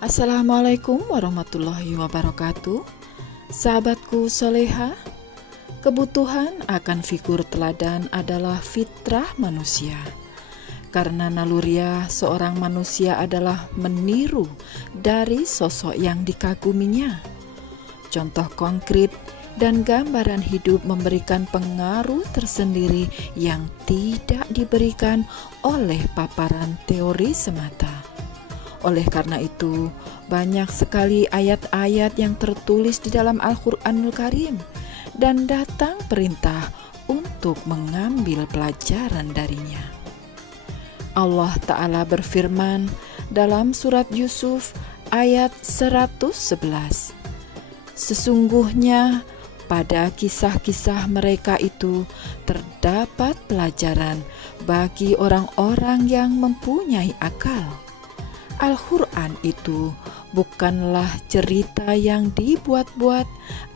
Assalamualaikum warahmatullahi wabarakatuh. Sahabatku soleha, kebutuhan akan figur teladan adalah fitrah manusia. Karena naluriah seorang manusia adalah meniru dari sosok yang dikaguminya. Contoh konkret dan gambaran hidup memberikan pengaruh tersendiri yang tidak diberikan oleh paparan teori semata. Oleh karena itu, banyak sekali ayat-ayat yang tertulis di dalam Al-Quranul Karim dan datang perintah untuk mengambil pelajaran darinya. Allah Ta'ala berfirman dalam surat Yusuf ayat 111, "Sesungguhnya pada kisah-kisah mereka itu terdapat pelajaran bagi orang-orang yang mempunyai akal." Al-Quran itu bukanlah cerita yang dibuat-buat,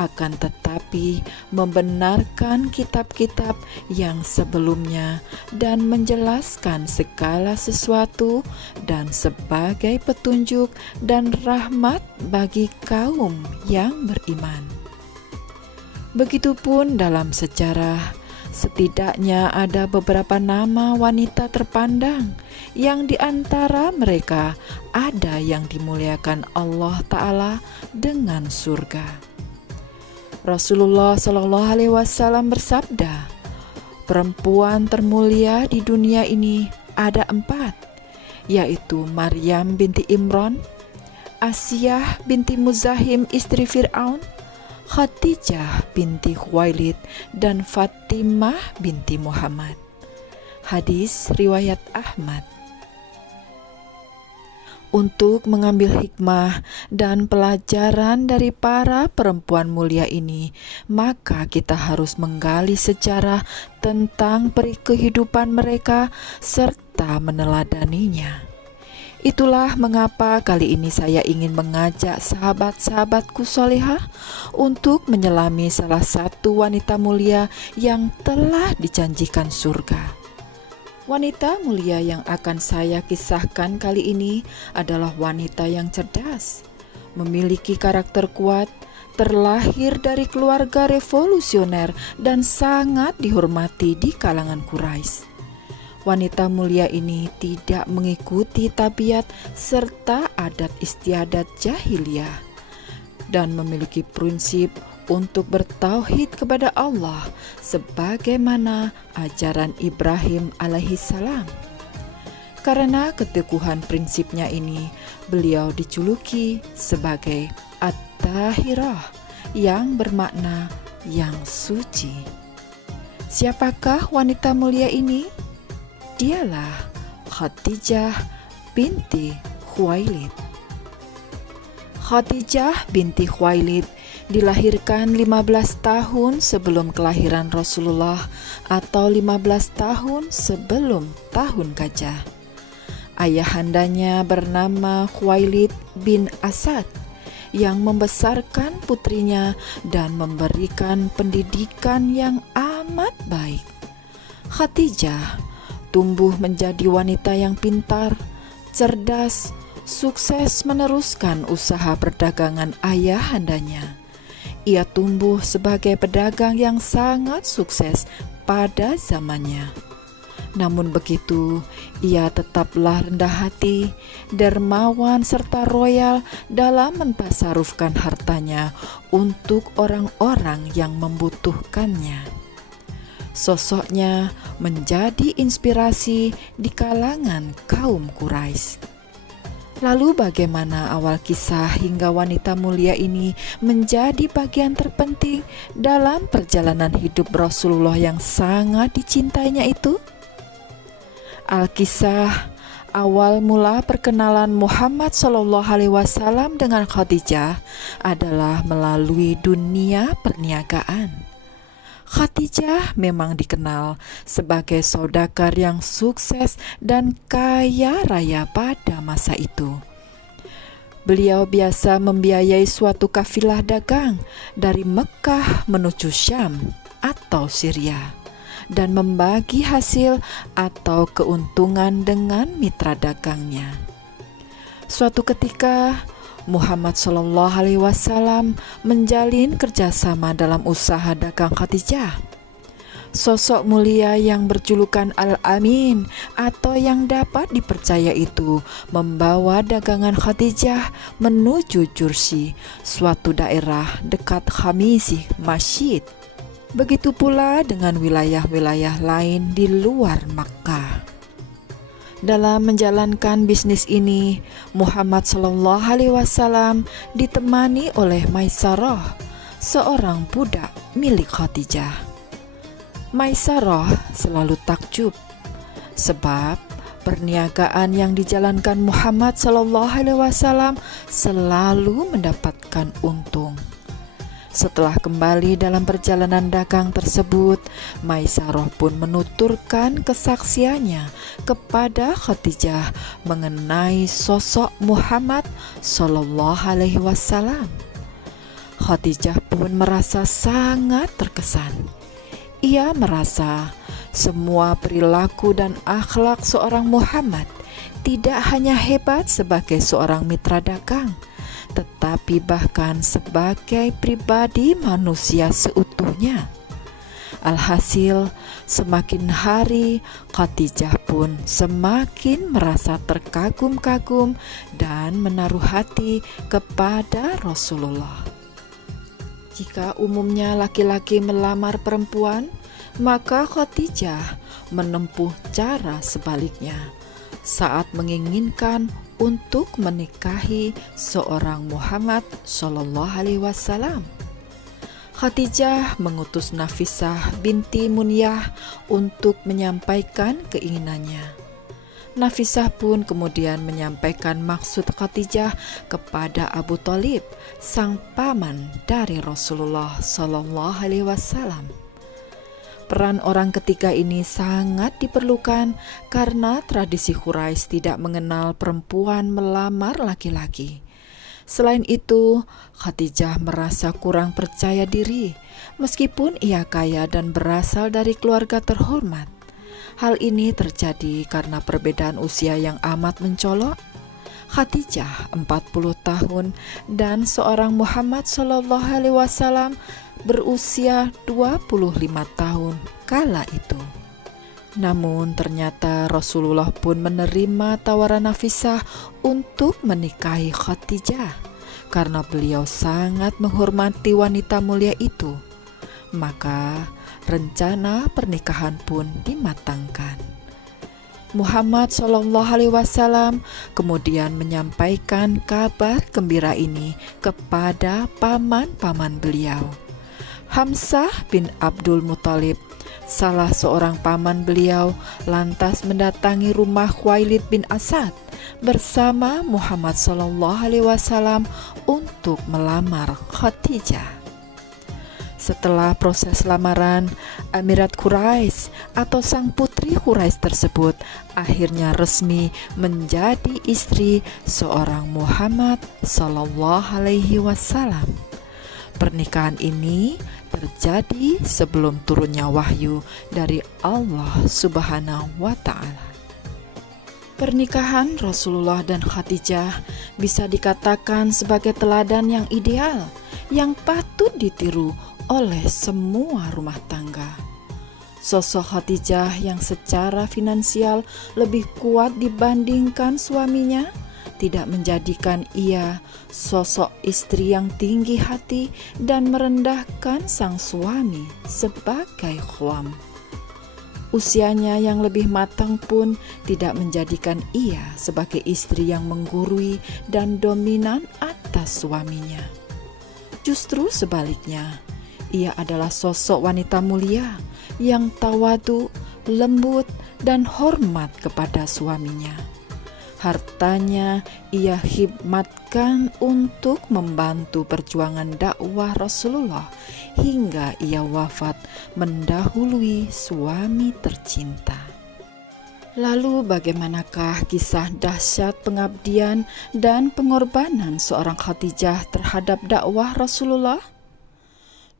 akan tetapi membenarkan kitab-kitab yang sebelumnya dan menjelaskan segala sesuatu dan sebagai petunjuk dan rahmat bagi kaum yang beriman. Begitupun dalam sejarah, setidaknya ada beberapa nama wanita terpandang yang diantara mereka ada yang dimuliakan Allah Ta'ala dengan surga. Rasulullah Shallallahu Alaihi Wasallam bersabda, perempuan termulia di dunia ini ada 4, yaitu Maryam binti Imran, Asiyah binti Muzahim istri Fir'aun, Khadijah binti Khuwailid, dan Fatimah binti Muhammad. Hadis riwayat Ahmad. Untuk mengambil hikmah dan pelajaran dari para perempuan mulia ini, maka kita harus menggali sejarah tentang peri kehidupan mereka serta meneladaninya. Itulah mengapa kali ini saya ingin mengajak sahabat-sahabatku solehah untuk menyelami salah satu wanita mulia yang telah dijanjikan surga. Wanita mulia yang akan saya kisahkan kali ini adalah wanita yang cerdas, memiliki karakter kuat, terlahir dari keluarga revolusioner dan sangat dihormati di kalangan Quraisy. Wanita mulia ini tidak mengikuti tabiat serta adat istiadat jahiliyah dan memiliki prinsip untuk bertauhid kepada Allah sebagaimana ajaran Ibrahim alaihissalam. Karena keteguhan prinsipnya ini, beliau dijuluki sebagai At-Tahirah yang bermakna yang suci. Siapakah wanita mulia ini? Dialah Khadijah binti Khuwailid. Khadijah binti Khuwailid dilahirkan 15 tahun sebelum kelahiran Rasulullah atau 15 tahun sebelum tahun gajah. Ayahandanya bernama Khuwailid bin Asad yang membesarkan putrinya dan memberikan pendidikan yang amat baik. Khadijah tumbuh menjadi wanita yang pintar, cerdas, sukses meneruskan usaha perdagangan ayahandanya. Ia tumbuh sebagai pedagang yang sangat sukses pada zamannya. Namun begitu, ia tetaplah rendah hati, dermawan serta royal dalam mentasarufkan hartanya untuk orang-orang yang membutuhkannya. Sosoknya menjadi inspirasi di kalangan kaum Quraisy. Lalu bagaimana awal kisah hingga wanita mulia ini menjadi bagian terpenting dalam perjalanan hidup Rasulullah yang sangat dicintainya itu? Alkisah awal mula perkenalan Muhammad SAW dengan Khadijah adalah melalui dunia perniagaan. Khadijah memang dikenal sebagai saudagar yang sukses dan kaya raya pada masa itu. Beliau biasa membiayai suatu kafilah dagang dari Mekah menuju Syam atau Syria dan membagi hasil atau keuntungan dengan mitra dagangnya. Suatu ketika Muhammad SAW menjalin kerjasama dalam usaha dagang Khadijah. Sosok mulia yang berjulukan Al-Amin atau yang dapat dipercaya itu membawa dagangan Khadijah menuju Jursi, suatu daerah dekat Khamisih Masjid. Begitu pula dengan wilayah-wilayah lain di luar Makkah. Dalam menjalankan bisnis ini, Muhammad SAW ditemani oleh Maisarah, seorang budak milik Khadijah. Maisarah selalu takjub sebab perniagaan yang dijalankan Muhammad SAW selalu mendapatkan untung. Setelah kembali dalam perjalanan dagang tersebut, Maisarah pun menuturkan kesaksiannya kepada Khadijah mengenai sosok Muhammad SAW. Khadijah pun merasa sangat terkesan. Ia merasa semua perilaku dan akhlak seorang Muhammad tidak hanya hebat sebagai seorang mitra dagang, tetapi bahkan sebagai pribadi manusia seutuhnya. Alhasil, semakin hari Khadijah pun semakin merasa terkagum-kagum dan menaruh hati kepada Rasulullah. Jika umumnya laki-laki melamar perempuan, maka Khadijah menempuh cara sebaliknya saat menginginkan untuk menikahi seorang Muhammad SAW. Khadijah mengutus Nafisah binti Munyah untuk menyampaikan keinginannya. Nafisah pun kemudian menyampaikan maksud Khadijah kepada Abu Thalib, sang paman dari Rasulullah SAW. Peran orang ketiga ini sangat diperlukan karena tradisi Quraisy tidak mengenal perempuan melamar laki-laki. Selain itu, Khadijah merasa kurang percaya diri meskipun ia kaya dan berasal dari keluarga terhormat. Hal ini terjadi karena perbedaan usia yang amat mencolok. Khadijah 40 tahun dan seorang Muhammad SAW berusia 25 tahun kala itu. Namun ternyata Rasulullah pun menerima tawaran Nafisah untuk menikahi Khadijah karena beliau sangat menghormati wanita mulia itu. Maka rencana pernikahan pun dimatangkan. Muhammad SAW kemudian menyampaikan kabar gembira ini kepada paman-paman beliau. Hamzah bin Abdul Muthalib, salah seorang paman beliau, lantas mendatangi rumah Khuwailid bin Asad bersama Muhammad SAW untuk melamar Khadijah. Setelah proses lamaran, Amirat Quraisy atau sang putri Quraisy tersebut akhirnya resmi menjadi istri seorang Muhammad SAW. Pernikahan ini terjadi sebelum turunnya wahyu dari Allah Subhanahu wa Ta'ala. Pernikahan Rasulullah dan Khadijah bisa dikatakan sebagai teladan yang ideal, yang patut ditiru oleh semua rumah tangga. Sosok Khadijah yang secara finansial lebih kuat dibandingkan suaminya tidak menjadikan ia sosok istri yang tinggi hati dan merendahkan sang suami sebagai khawam. Usianya yang lebih matang pun tidak menjadikan ia sebagai istri yang menggurui dan dominan atas suaminya. Justru sebaliknya, ia adalah sosok wanita mulia yang tawadu, lembut, dan hormat kepada suaminya. Hartanya ia khidmatkan untuk membantu perjuangan dakwah Rasulullah hingga ia wafat mendahului suami tercinta. Lalu bagaimanakah kisah dahsyat pengabdian dan pengorbanan seorang Khadijah terhadap dakwah Rasulullah?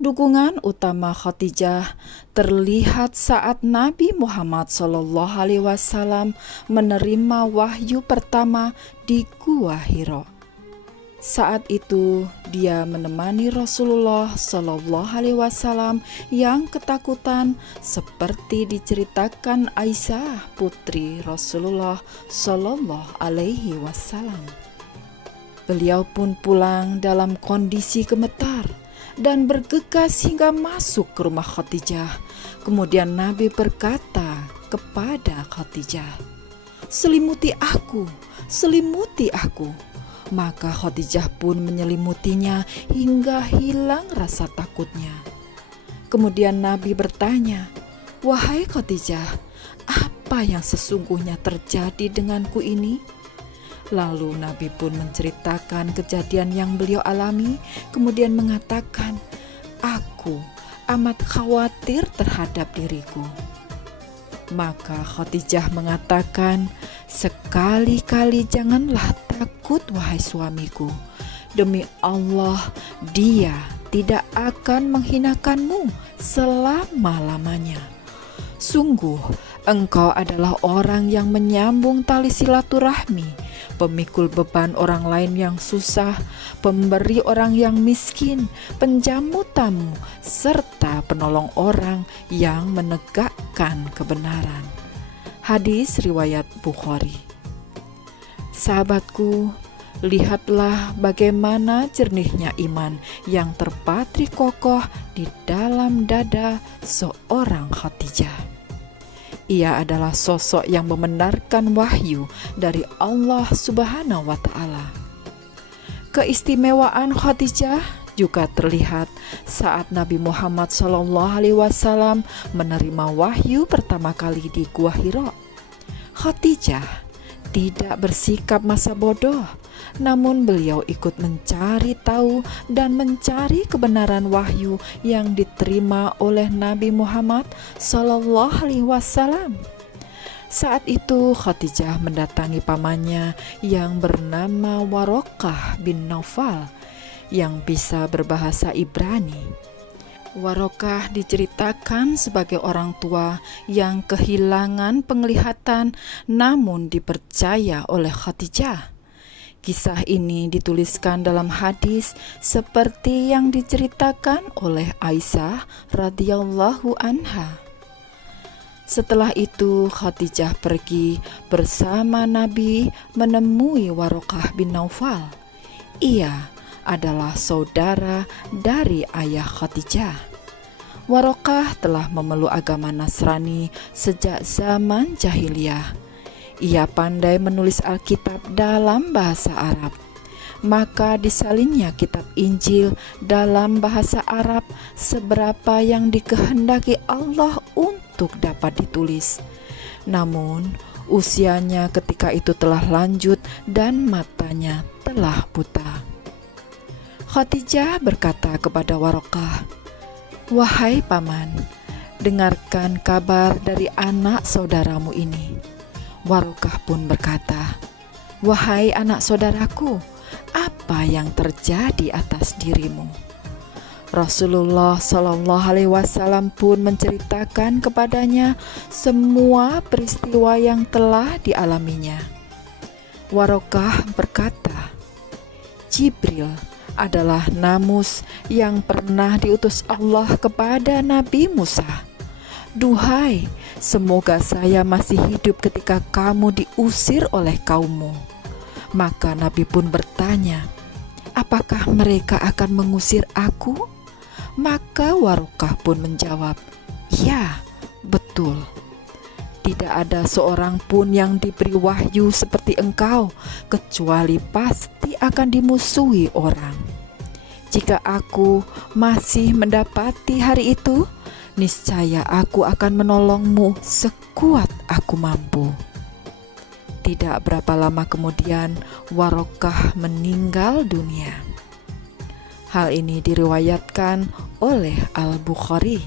Dukungan utama Khadijah terlihat saat Nabi Muhammad SAW menerima wahyu pertama di Gua Hira. Saat itu dia menemani Rasulullah SAW yang ketakutan seperti diceritakan Aisyah putri Rasulullah SAW. Beliau pun pulang dalam kondisi gemetar dan bergegas hingga masuk ke rumah Khadijah. Kemudian Nabi berkata kepada Khadijah, "Selimuti aku, selimuti aku." Maka Khadijah pun menyelimutinya hingga hilang rasa takutnya. Kemudian Nabi bertanya, "Wahai Khadijah, apa yang sesungguhnya terjadi denganku ini?" Lalu Nabi pun menceritakan kejadian yang beliau alami, kemudian mengatakan, "Aku amat khawatir terhadap diriku." Maka Khadijah mengatakan, "Sekali-kali janganlah takut wahai suamiku. Demi Allah, dia tidak akan menghinakanmu selama-lamanya. Sungguh, engkau adalah orang yang menyambung tali silaturahmi, pemikul beban orang lain yang susah, pemberi orang yang miskin, penjamu tamu, serta penolong orang yang menegakkan kebenaran." Hadis riwayat Bukhari. Sahabatku, lihatlah bagaimana jernihnya iman yang terpatri kokoh di dalam dada seorang Khadijah. Ia adalah sosok yang membenarkan wahyu dari Allah Subhanahu wa Ta'ala. Keistimewaan Khadijah juga terlihat saat Nabi Muhammad SAW menerima wahyu pertama kali di Gua Hira. Khadijah tidak bersikap masa bodoh, namun beliau ikut mencari tahu dan mencari kebenaran wahyu yang diterima oleh Nabi Muhammad SAW. Saat itu Khadijah mendatangi pamannya yang bernama Warokah bin Naufal yang bisa berbahasa Ibrani. Warokah diceritakan sebagai orang tua yang kehilangan penglihatan namun dipercaya oleh Khadijah. Kisah ini dituliskan dalam hadis seperti yang diceritakan oleh Aisyah radhiyallahu anha. Setelah itu Khadijah pergi bersama Nabi menemui Warokah bin Naufal. Ia adalah saudara dari ayah Khadijah. Warokah telah memeluk agama Nasrani sejak zaman jahiliyah. Ia pandai menulis Alkitab dalam bahasa Arab. Maka disalinnya kitab Injil dalam bahasa Arab seberapa yang dikehendaki Allah untuk dapat ditulis. Namun, usianya ketika itu telah lanjut dan matanya telah buta. Khadijah berkata kepada Warokah, "Wahai paman, dengarkan kabar dari anak saudaramu ini." Warokah pun berkata, "Wahai anak saudaraku, apa yang terjadi atas dirimu?" Rasulullah SAW pun menceritakan kepadanya semua peristiwa yang telah dialaminya. Warokah berkata, "Jibril adalah namus yang pernah diutus Allah kepada Nabi Musa. Duhai, semoga saya masih hidup ketika kamu diusir oleh kaummu." Maka Nabi pun bertanya, "Apakah mereka akan mengusir aku?" Maka Warokah pun menjawab, "Ya, betul. Tidak ada seorang pun yang diberi wahyu seperti engkau, kecuali pasti akan dimusuhi orang. Jika aku masih mendapati hari itu, niscaya aku akan menolongmu sekuat aku mampu." Tidak berapa lama kemudian Warokah meninggal dunia. Hal ini diriwayatkan oleh Al-Bukhari.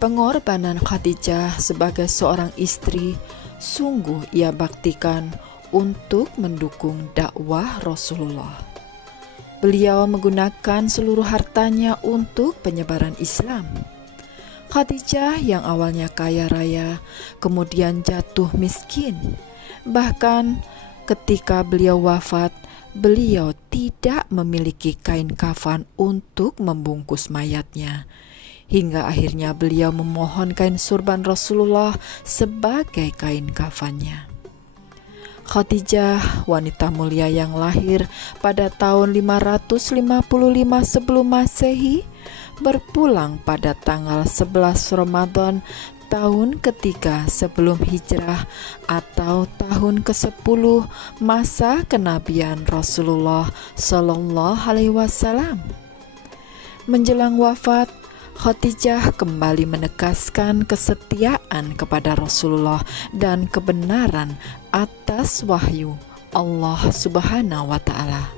Pengorbanan Khadijah sebagai seorang istri sungguh ia baktikan untuk mendukung dakwah Rasulullah. Beliau menggunakan seluruh hartanya untuk penyebaran Islam. Khadijah yang awalnya kaya raya, kemudian jatuh miskin. Bahkan ketika beliau wafat, beliau tidak memiliki kain kafan untuk membungkus mayatnya. Hingga akhirnya beliau memohon kain surban Rasulullah sebagai kain kafannya. Khadijah, wanita mulia yang lahir pada tahun 555 sebelum Masehi, berpulang pada tanggal 11 Ramadan tahun ketiga sebelum hijrah atau tahun ke-10 masa kenabian Rasulullah Shallallahu Alaihi Wasallam. Menjelang wafat, Khadijah kembali menegaskan kesetiaan kepada Rasulullah dan kebenaran atas wahyu Allah Subhanahu wa Ta'ala.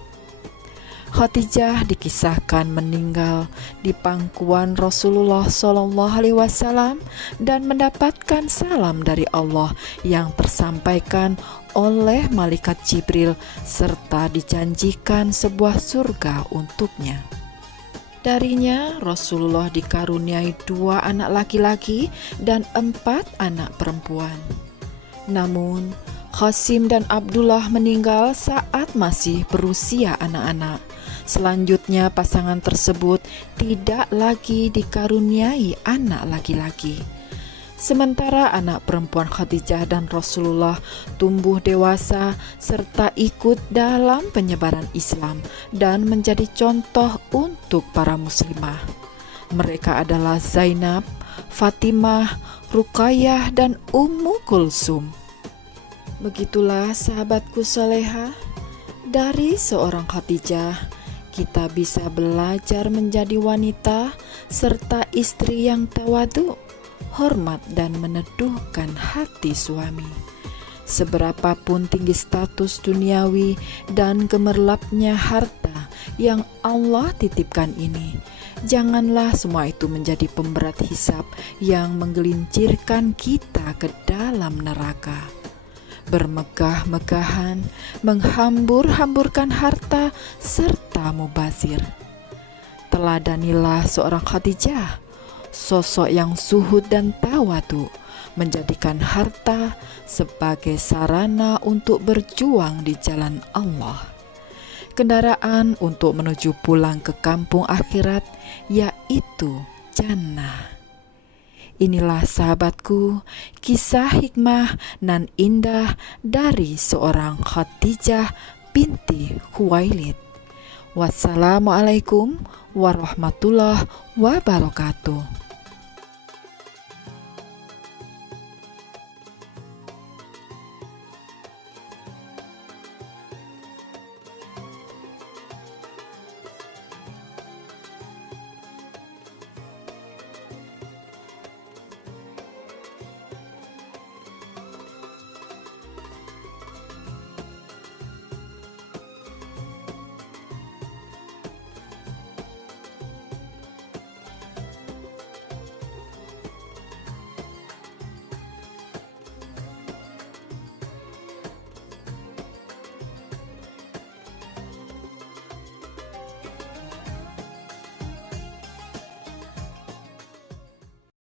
Khadijah dikisahkan meninggal di pangkuan Rasulullah Shallallahu Alaihi Wasallam dan mendapatkan salam dari Allah yang tersampaikan oleh malaikat Jibril serta dijanjikan sebuah surga untuknya. Darinya Rasulullah dikaruniai 2 anak laki-laki dan 4 anak perempuan. Namun Qasim dan Abdullah meninggal saat masih berusia anak-anak. Selanjutnya pasangan tersebut tidak lagi dikaruniai anak laki-laki. Sementara anak perempuan Khadijah dan Rasulullah tumbuh dewasa serta ikut dalam penyebaran Islam dan menjadi contoh untuk para muslimah. Mereka adalah Zainab, Fatimah, Ruqayyah, dan Ummu Kulsum. Begitulah sahabatku soleha, dari seorang Khadijah kita bisa belajar menjadi wanita serta istri yang tawadu, hormat dan meneduhkan hati suami. Seberapapun tinggi status duniawi dan gemerlapnya harta yang Allah titipkan ini, janganlah semua itu menjadi pemberat hisab yang menggelincirkan kita ke dalam neraka. Bermegah-megahan, menghambur-hamburkan harta serta mubazir. Teladanilah seorang Khadijah, sosok yang zuhud dan tawadu, menjadikan harta sebagai sarana untuk berjuang di jalan Allah. Kendaraan untuk menuju pulang ke kampung akhirat, yaitu jannah. Inilah sahabatku, kisah hikmah nan indah dari seorang Khadijah binti Khuwailid. Wassalamualaikum warahmatullahi wabarakatuh.